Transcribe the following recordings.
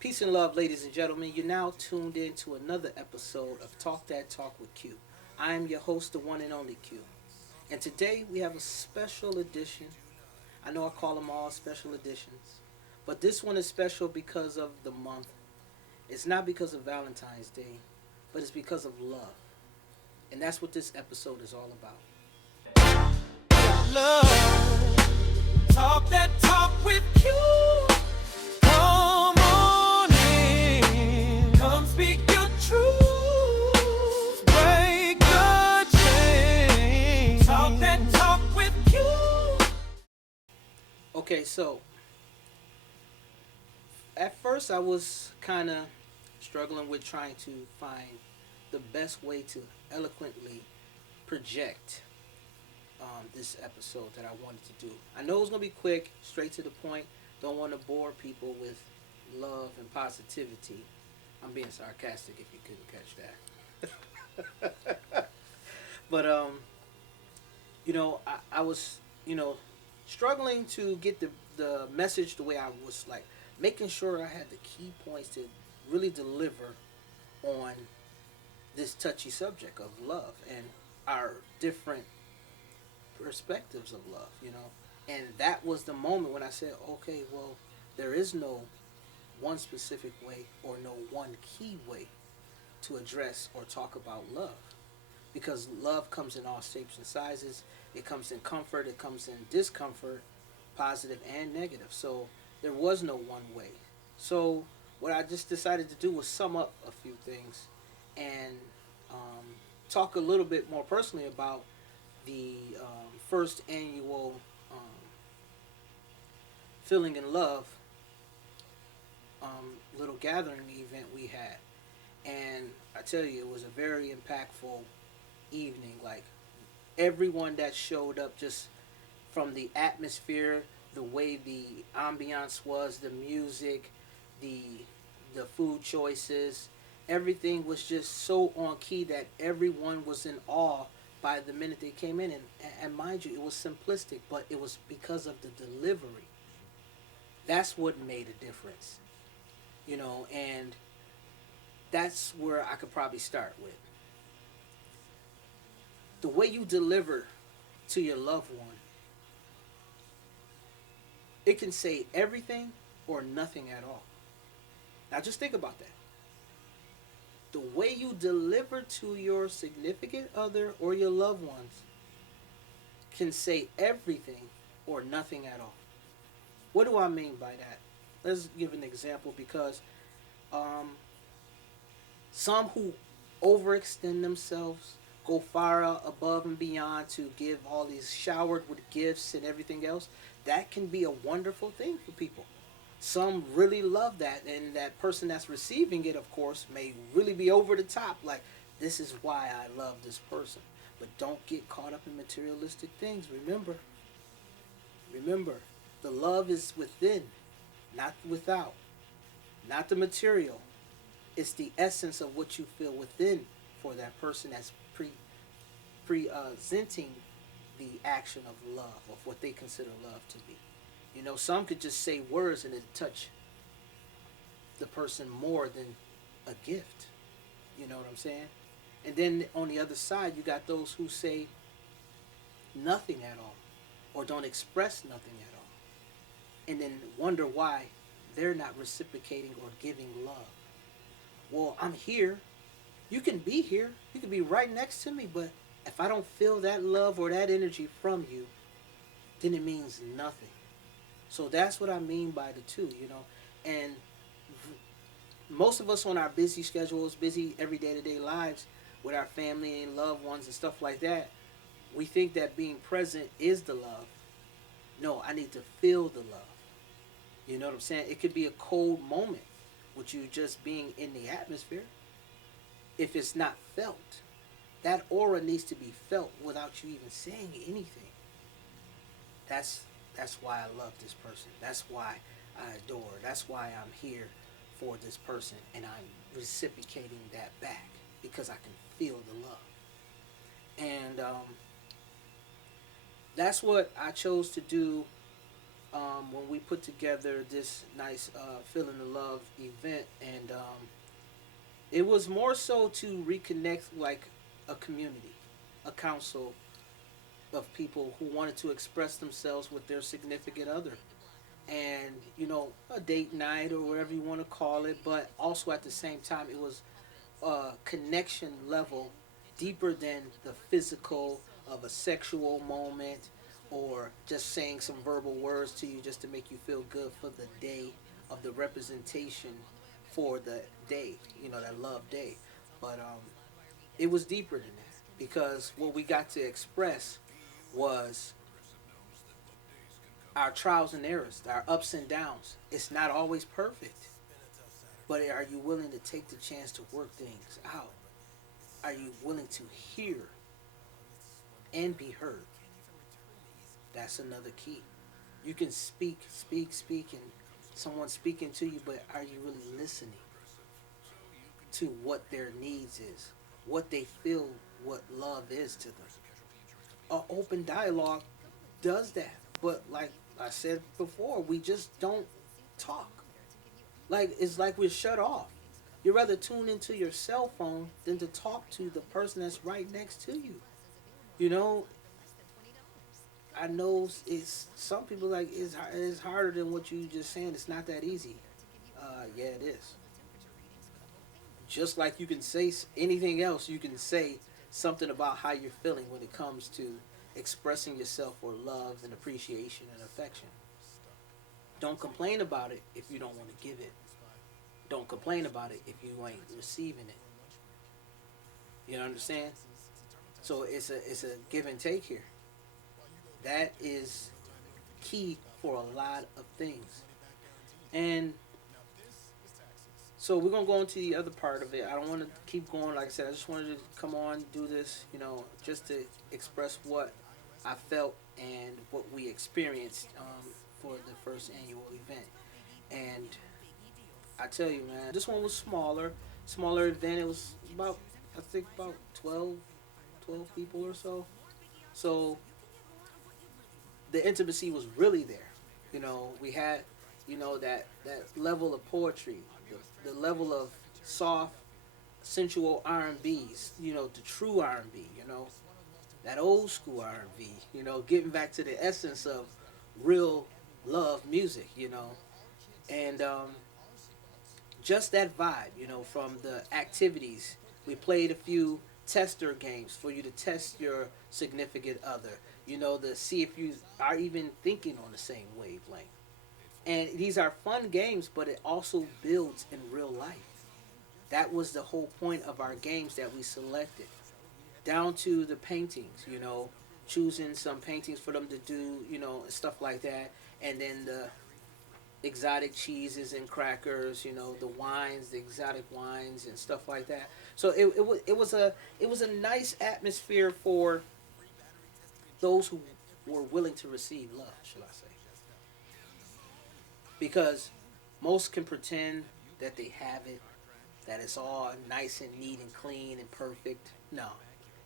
Peace and love, ladies and gentlemen. You're now tuned in to another episode of Talk That Talk with Q. I am your host, the one and only Q. And today we have a special edition. I know I call them all special editions, but this one is special because of the month. It's not because of Valentine's Day, but it's because of love. And that's what this episode is all about. Love, talk that talk with you. Come on in, come speak your truth. Break the chain. Talk that talk with you. Okay, so at first I was kind of struggling with trying to find the best way to eloquently project this episode that I wanted to do. I know it was gonna be quick, straight to the point. Don't want to bore people with love and positivity. I'm being sarcastic if you couldn't catch that. But I was struggling to get the message the way I was like making sure I had the key points to really deliver on this touchy subject of love and our different perspectives of love. And that was the moment when I said, okay, well, there is no one specific way or no one key way to address or talk about love. Because love comes in all shapes and sizes. It comes in comfort, it comes in discomfort, positive and negative. So there was no one way. So what I just decided to do was sum up a few things and um, talk a little bit more personally about the first annual um, Feeling in Love little gathering event we had. And I tell you, it was a very impactful evening. Like everyone that showed up, just from the atmosphere, the way the ambiance was, the music, the the food choices, everything was just so on key that everyone was in awe by the minute they came in. And mind you, it was simplistic, but it was because of the delivery. That's what made a difference. And that's where I could probably start with the way you deliver to your loved one. It can say everything or nothing at all. Now just think about that. The way you deliver to your significant other or your loved ones can say everything or nothing at all. What do I mean by that? Let's give an example because um, some who overextend themselves, go far out above and beyond to give all these showered with gifts and everything else, that can be a wonderful thing for people. Some really love that, and that person that's receiving it, of course, may really be over the top. Like, this is why I love this person. But don't get caught up in materialistic things. Remember, the love is within, not without, not the material. It's the essence of what you feel within for that person that's presenting the action of love, of what they consider love to be. Some could just say words and it touch the person more than a gift. You know what I'm saying? And then on the other side, you got those who say nothing at all or don't express nothing at all. And then wonder why they're not reciprocating or giving love. Well, I'm here. You can be here. You can be right next to me, but if I don't feel that love or that energy from you, then it means nothing. So that's what I mean by the two. And most of us on our busy schedules, busy everyday to day lives with our family and loved ones and stuff like that, we think that being present is the love. No, I need to feel the love. You know what I'm saying? It could be a cold moment with you just being in the atmosphere. If it's not felt, that aura needs to be felt without you even saying anything. That's that's why I love this person. That's why I adore. That's why I'm here for this person, and I'm reciprocating that back because I can feel the love. And that's what I chose to do when we put together this nice Feeling the Love event, and it was more so to reconnect like a community, a council of people who wanted to express themselves with their significant other. And, a date night or whatever you want to call it, but also at the same time, it was a connection level deeper than the physical of a sexual moment or just saying some verbal words to you just to make you feel good for the day of the representation for the day, that love day. But it was deeper than that because what we got to express was our trials and errors, our ups and downs. It's not always perfect, but are you willing to take the chance to work things out? Are you willing to hear and be heard? That's another key. You can speak, and someone's speaking to you, but are you really listening to what their needs is, what they feel, what love is to them? An open dialogue does that, but like I said before, we just don't talk. Like it's like we're shut off. You'd rather tune into your cell phone than to talk to the person that's right next to you. You know, I know it's some people like it's harder than what you just saying. It's not that easy. Yeah, it is. Just like you can say anything else, you can say something about how you're feeling when it comes to expressing yourself for love and appreciation and affection. Don't complain about it if you don't want to give it. Don't complain about it if you ain't receiving it. You understand? So it's a give and take here. That is key for a lot of things. And so we're gonna go into the other part of it. I don't want to keep going. Like I said, I just wanted to come on, do this, just to express what I felt and what we experienced for the first annual event. And I tell you, man, this one was smaller event. It was about, I think, about 12 people or so. So the intimacy was really there. We had, that level of poetry, the level of soft, sensual R&Bs, the true R&B, that old school R&B, getting back to the essence of real love music, and just that vibe, from the activities. We played a few tester games for you to test your significant other, to see if you are even thinking on the same wavelength. And these are fun games, but it also builds in real life. That was the whole point of our games that we selected. Down to the paintings, choosing some paintings for them to do, stuff like that. And then the exotic cheeses and crackers, the wines, the exotic wines and stuff like that. So it was a nice atmosphere for those who were willing to receive love, shall I say? Because most can pretend that they have it, that it's all nice and neat and clean and perfect. No,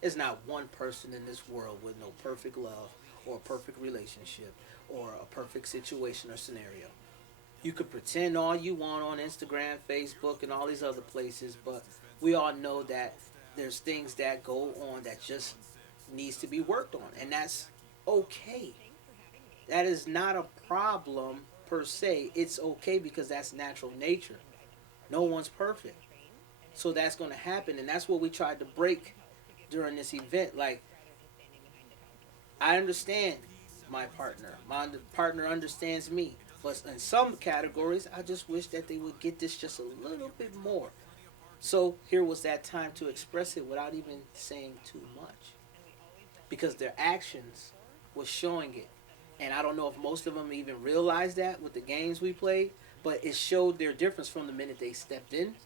there's not one person in this world with no perfect love or a perfect relationship or a perfect situation or scenario. You could pretend all you want on Instagram, Facebook, and all these other places, but we all know that there's things that go on that just needs to be worked on, and that's okay. That is not a problem per se. It's okay because that's natural nature. No one's perfect. So that's going to happen, and that's what we tried to break during this event. Like, I understand my partner. My partner understands me. But in some categories, I just wish that they would get this just a little bit more. So here was that time to express it without even saying too much. Because their actions was showing it. And I don't know if most of them even realized that with the games we played, but it showed their difference from the minute they stepped in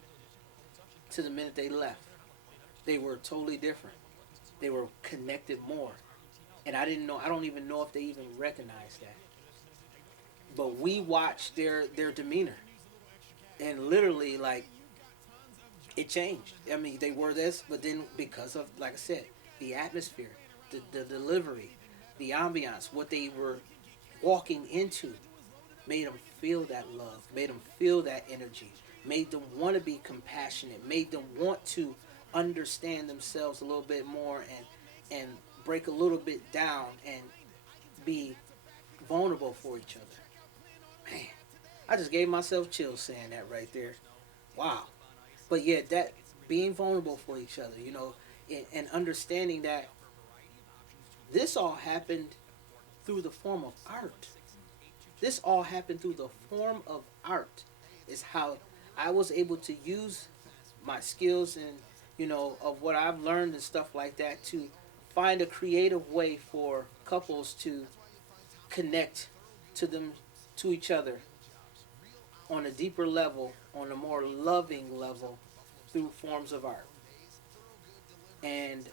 to the minute they left. They were totally different. They were connected more. And I don't even know if they even recognized that. But we watched their demeanor. And literally, like, it changed. I mean, they were this, but then because of, like I said, the atmosphere, the delivery, the ambiance, what they were walking into, made them feel that love, made them feel that energy, made them want to be compassionate, made them want to understand themselves a little bit more and break a little bit down and be vulnerable for each other. Man, I just gave myself chills saying that right there. Wow. But yeah, that being vulnerable for each other, and understanding that this all happened through the form of art. This all happened through the form of art. Is how I was able to use my skills and of what I've learned and stuff like that to find a creative way for couples to connect to them to each other on a deeper level, on a more loving level through forms of art. And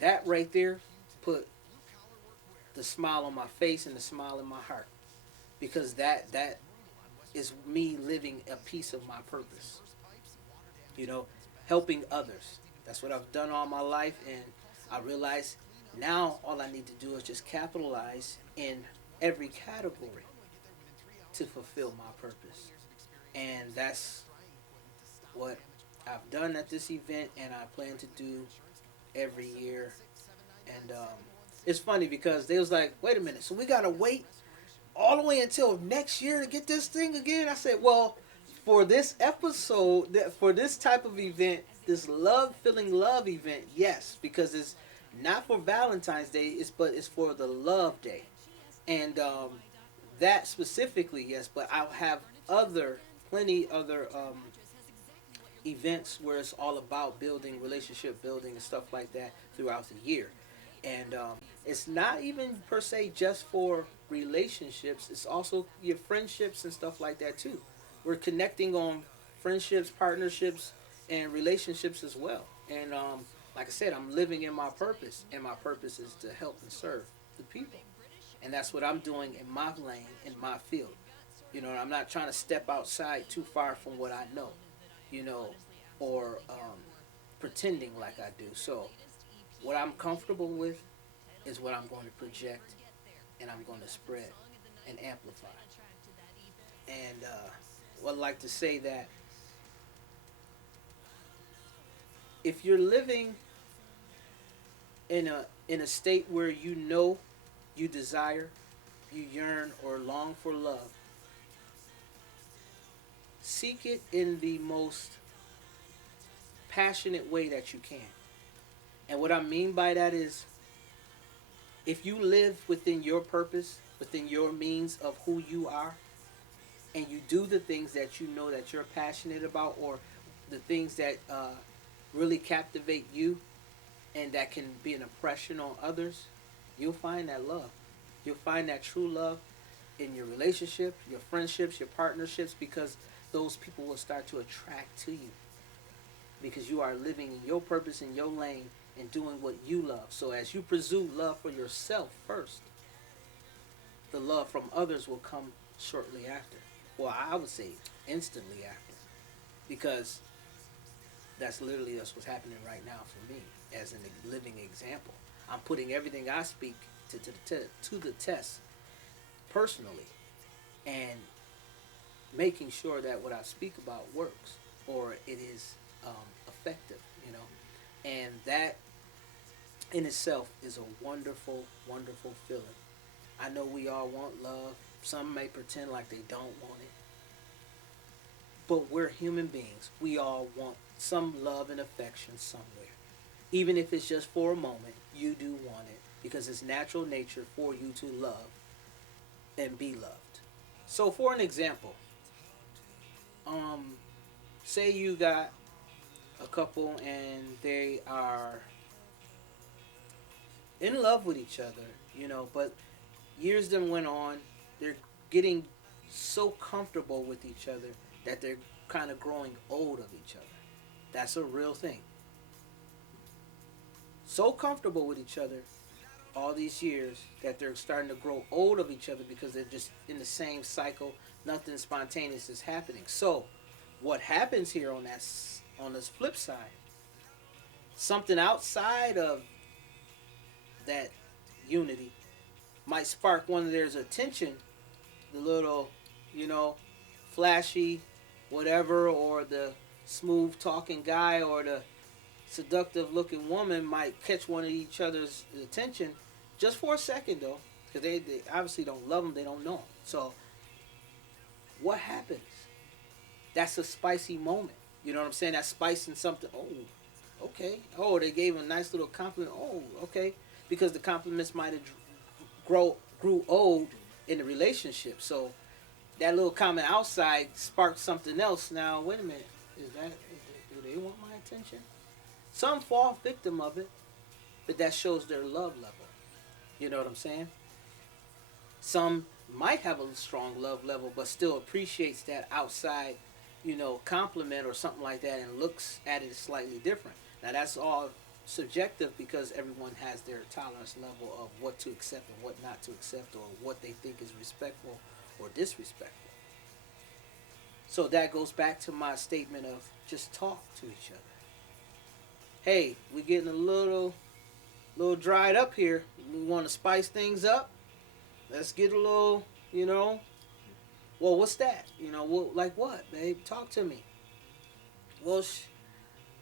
that right there put the smile on my face and the smile in my heart because that is me living a piece of my purpose. You know, helping others. That's what I've done all my life, and I realize now all I need to do is just capitalize in every category to fulfill my purpose. And that's what I've done at this event, and I plan to do every year. And it's funny because they was like, "Wait a minute, so we gotta wait all the way until next year to get this thing again?" I said, "Well, for this episode, for this type of event, this love filling love event, yes, because it's not for Valentine's Day, it's for the Love Day, and that specifically, yes. But I'll have plenty other events where it's all about building relationship building and stuff like that throughout the year, and it's not even per se just for relationships. It's also your friendships and stuff like that too. We're connecting on friendships, partnerships, and relationships as well. And like I said, I'm living in my purpose, and my purpose is to help and serve the people, and that's what I'm doing in my lane, in my field. I'm not trying to step outside too far from what I know, you know, or pretending like I do. So, what I'm comfortable with is what I'm going to project, and I'm going to spread and amplify. And would like to say that if you're living in a state where you desire, you yearn or long for love, seek it in the most passionate way that you can. And what I mean by that is if you live within your purpose, within your means of who you are, and you do the things that you know that you're passionate about, or the things that really captivate you and that can be an impression on others, you'll find that love. You'll find that true love in your relationship, your friendships, your partnerships, because those people will start to attract to you because you are living in your purpose in your lane and doing what you love. So as you pursue love for yourself first, the love from others will come shortly after. Well, I would say instantly after, because that's what's happening right now for me as a living example. I'm putting everything I speak to the test personally, and making sure that what I speak about works or it is effective, and that in itself is a wonderful, wonderful feeling. I know we all want love. Some may pretend like they don't want it, but we're human beings. We all want some love and affection somewhere. Even if it's just for a moment, you do want it because it's natural nature for you to love and be loved. So, for an example, say you got a couple and they are in love with each other, but years then went on, they're getting so comfortable with each other that they're kind of growing old of each other. That's a real thing. So comfortable with each other all these years that they're starting to grow old of each other because they're just in the same cycle. Nothing spontaneous is happening. So, what happens here on this flip side? Something outside of that unity might spark one of theirs attention, the little you know, flashy, whatever, or the smooth talking guy or the seductive looking woman might catch one of each other's attention just for a second though, because they obviously don't love them, they don't know them. So what happens? That's a spicy moment. You know what I'm saying? That's spicing something. Oh, okay. Oh, they gave him a nice little compliment. Oh, okay. Because the compliments might have grew old in the relationship. So that little comment outside sparked something else. Now, wait a minute. Do they want my attention? Some fall victim of it, but that shows their love level. You know what I'm saying? Some might have a strong love level, but still appreciates that outside, compliment or something like that, and looks at it slightly different. Now that's all subjective because everyone has their tolerance level of what to accept and what not to accept, or what they think is respectful or disrespectful. So that goes back to my statement of just talk to each other. Hey, we getting a little dried up here. We want to spice things up. Let's get a little, well, what's that? Well, like what, babe? Talk to me. Well,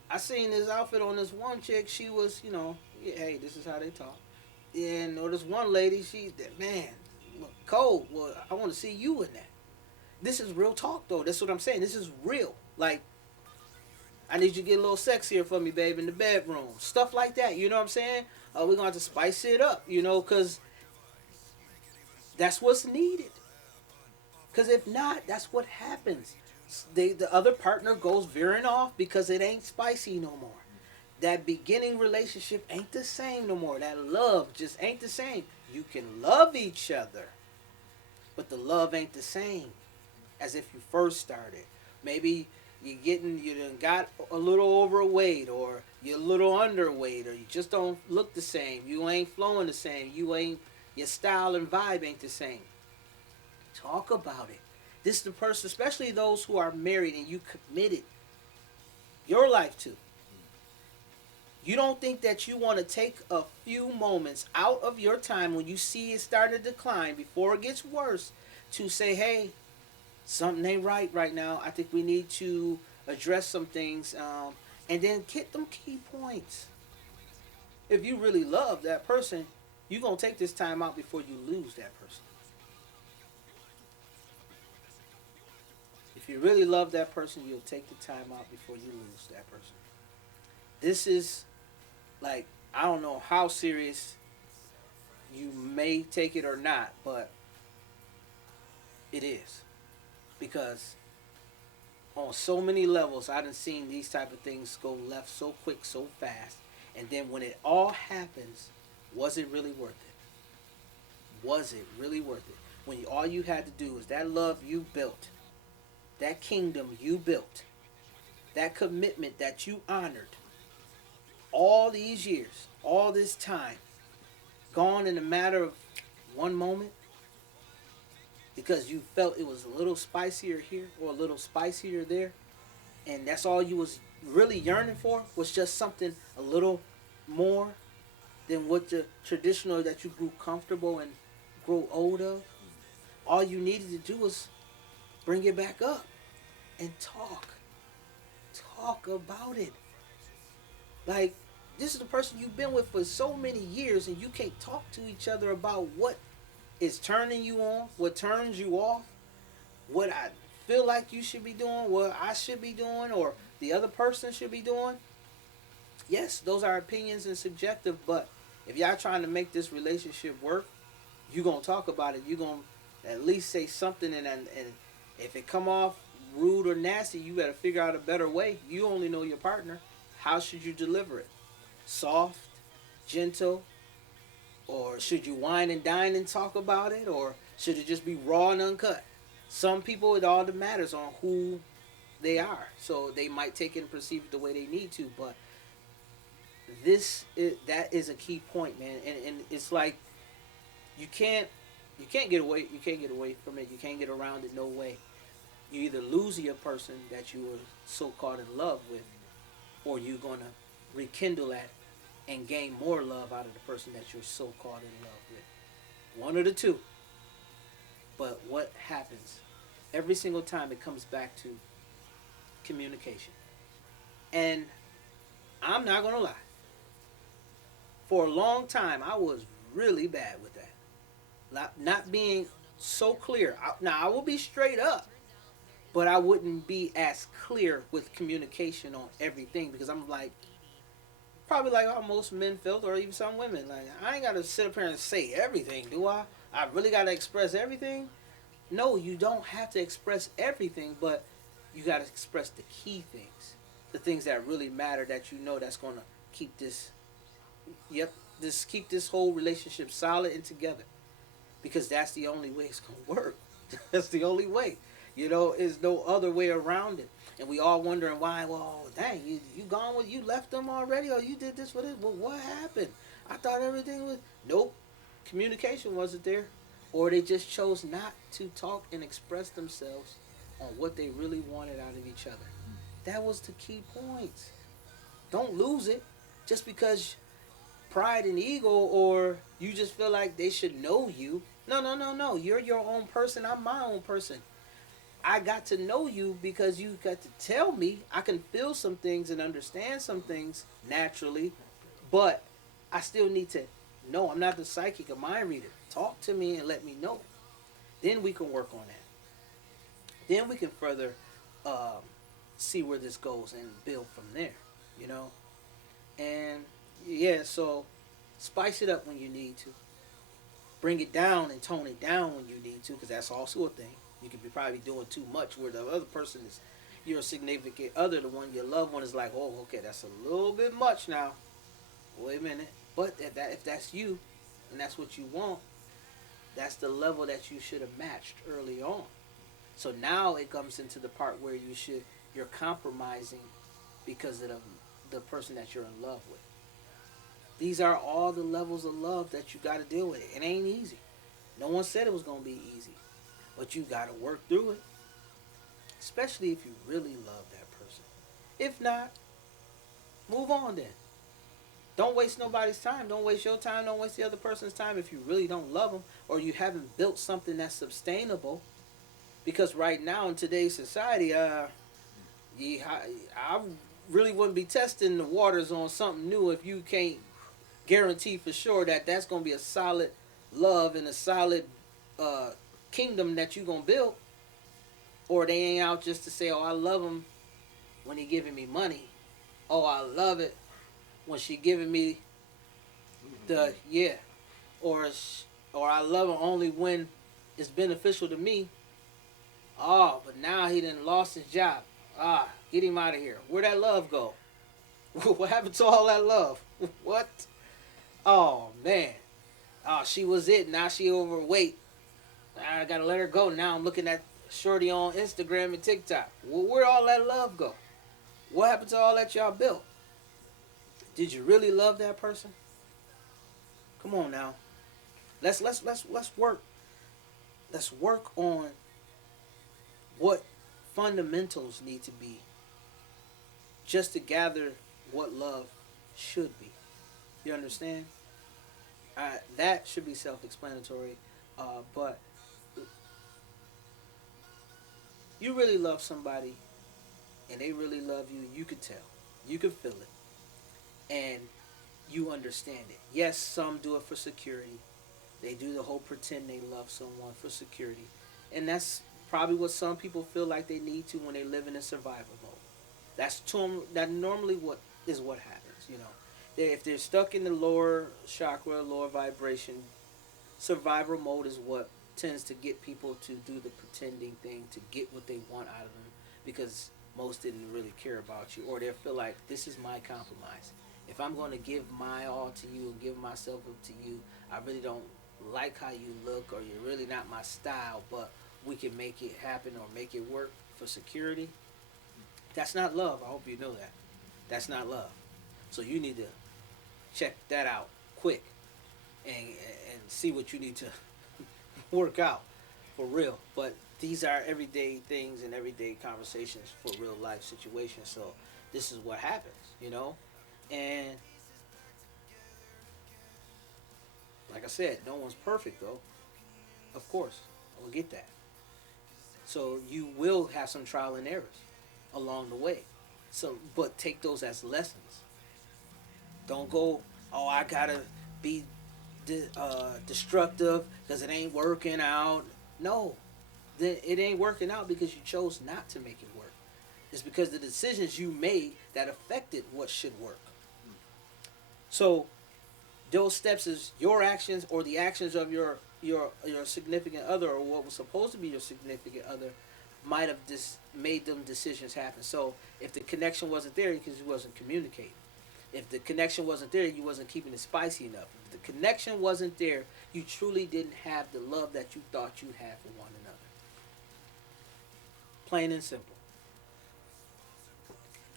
I seen this outfit on this one chick. She was, yeah, hey, this is how they talk. And or this one lady, man, look cold. Well, I want to see you in that. This is real talk, though. That's what I'm saying. This is real. Like, I need you to get a little sexier for me, babe, in the bedroom. Stuff like that. You know what I'm saying? We're going to have to spice it up, because that's what's needed. Because if not, that's what happens. The other partner goes veering off because it ain't spicy no more. That beginning relationship ain't the same no more. That love just ain't the same. You can love each other, but the love ain't the same as if you first started. Maybe you done got a little overweight, or you're a little underweight, or you just don't look the same. You ain't flowing the same. Your style and vibe ain't the same. Talk about it. This is the person, especially those who are married and you committed your life to. You don't think that you want to take a few moments out of your time when you see it starting to decline before it gets worse to say, hey, something ain't right now. I think we need to address some things, and then get them key points. If you really love that person, you're going to take this time out before you lose that person. If you really love that person, you'll take the time out before you lose that person. This is like, I don't know how serious you may take it or not, but it is. Because on so many levels, I done seen these type of things go left so quick, so fast. And then when it all happens, was it really worth it? Was it really worth it? When all you had to do was that love you built, that kingdom you built, that commitment that you honored, all these years, all this time, gone in a matter of one moment, because you felt it was a little spicier here or a little spicier there, and that's all you was really yearning for, was just something a little more than what the traditional that you grew comfortable and grow old of. All you needed to do was bring it back up and talk about it. Like, this is the person you've been with for so many years, and you can't talk to each other about what is turning you on, what turns you off, what I feel like you should be doing, what I should be doing, or the other person should be doing. Yes, those are opinions and subjective, but if y'all trying to make this relationship work, you're going to talk about it. You're going to at least say something, and if it come off rude or nasty, you better figure out a better way. You only know your partner. How should you deliver it? Soft, gentle, or should you wine and dine and talk about it, or should it just be raw and uncut? Some people, it all matters on who they are, so they might take it and perceive it the way they need to. But that is a key point, man, and it's like you can't get away from it. You can't get around it no way. You either lose your person that you were so caught in love with, or you're gonna rekindle that and gain more love out of the person that you're so caught in love with. One of the two. But what happens Every single time it comes back to communication. And I'm not going to lie. For a long time, I was really bad with that. Not being so clear. Now, I will be straight up, but I wouldn't be as clear with communication on everything because I'm like, probably like how most men felt, or even some women. Like, I ain't got to sit up here and say everything, do I? I really got to express everything? No, you don't have to express everything, but you got to express the key things, the things that really matter that you know that's going to keep this, yep, this keep this whole relationship solid and together. Because that's the only way it's going to work. That's the only way. You know, there's no other way around it. And we all wondering why, well, dang, you gone with, you left them already, or you did this for this. Well, what happened? I thought everything was, nope, communication wasn't there. Or they just chose not to talk and express themselves on what they really wanted out of each other. That was the key points. Don't lose it just because pride and ego, or you just feel like they should know you. No, no, no, no. You're your own person. I'm my own person. I got to know you because you got to tell me. I can feel some things and understand some things naturally, but I still need to know. I'm not the psychic or mind reader. Talk to me and let me know. Then we can work on that. Then we can further see where this goes and build from there. You know, and yeah, so spice it up when you need to. Bring it down and tone it down when you need to, because that's also a thing. You could be probably doing too much where the other person is your significant other, the one your loved one is like, oh, okay, that's a little bit much now. Wait a minute. But if that's you and that's what you want, that's the level that you should have matched early on. So now it comes into the part where you're compromising because of the person that you're in love with. These are all the levels of love that you got to deal with. It ain't easy. No one said it was going to be easy. But you got to work through it. Especially if you really love that person. If not, move on then. Don't waste nobody's time. Don't waste your time. Don't waste the other person's time if you really don't love them or you haven't built something that's sustainable. Because right now in today's society, I really wouldn't be testing the waters on something new if you can't guarantee for sure that that's going to be a solid love and a solid uh, kingdom that you're going to build. Or they ain't out just to say, oh, I love him when he giving me money. Oh, I love it when she giving me the, yeah. Or, or I love her only when it's beneficial to me. Oh, but now he done lost his job. Ah, get him out of here. Where'd that love go? What happened to all that love? What? Oh, man. Oh, she was it. Now she overweight. I gotta let her go. Now I'm looking at Shorty on Instagram and TikTok. Well, where'd all that love go? What happened to all that y'all built? Did you really love that person? Come on now. Let's work. Let's work on what fundamentals need to be just to gather what love should be. You understand? That should be self-explanatory. But you really love somebody and they really love you, you could tell. You could feel it. And you understand it. Yes, some do it for security. They do the whole pretend they love someone for security. And that's probably what some people feel like they need to when they live in a survival mode. That normally what happens, you know. If they're stuck in the lower chakra, lower vibration, survival mode is what tends to get people to do the pretending thing to get what they want out of them because most didn't really care about you, or they feel like this is my compromise. If I'm going to give my all to you and give myself up to you, I really don't like how you look, or you're really not my style, but we can make it happen or make it work for security. That's not love. I hope you know that. That's not love. So you need to check that out quick and see what you need to work out for real. But these are everyday things and everyday conversations for real life situations. So this is what happens, you know? And like I said, no one's perfect though. Of course, we'll get that. So you will have some trial and errors along the way. So, but take those as lessons. Don't go, oh, I gotta be destructive because it ain't working out. No, then it ain't working out because you chose not to make it work. It's because the decisions you made that affected what should work. So those steps is your actions or the actions of your significant other, or what was supposed to be your significant other, might have made them decisions happen. So if the connection wasn't there because you wasn't communicating. If the connection wasn't there, you wasn't keeping it spicy enough. If the connection wasn't there, you truly didn't have the love that you thought you had for one another. Plain and simple.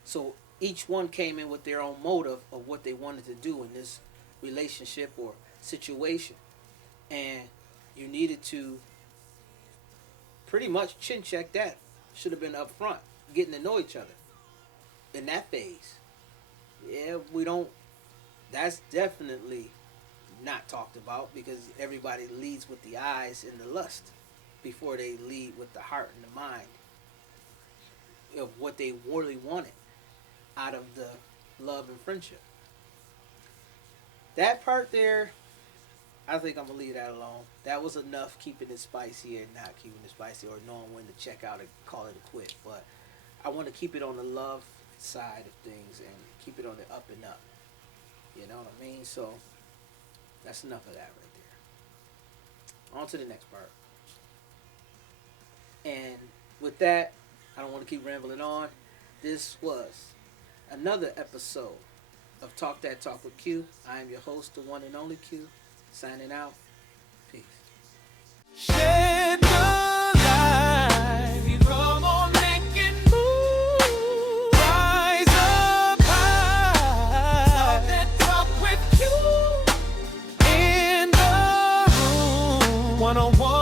So each one came in with their own motive of what they wanted to do in this relationship or situation. And you needed to pretty much chin check that. Should have been up front, getting to know each other in that phase. Yeah, we don't, that's definitely not talked about because everybody leads with the eyes and the lust before they lead with the heart and the mind of what they really wanted out of the love and friendship. That part there, I think I'm gonna leave that alone. That was enough keeping it spicy and not keeping it spicy, or knowing when to check out and call it a quit. But I want to keep it on the love side of things and keep it on the up and up. You know what I mean? So that's enough of that right there. On to the next part. And with that, I don't want to keep rambling on. This was another episode of Talk That Talk with Q. I am your host, the one and only Q. Signing out. Peace. Shed the light. Come on, make it move. Rise up high. Talk that talk with you. In the room. 101.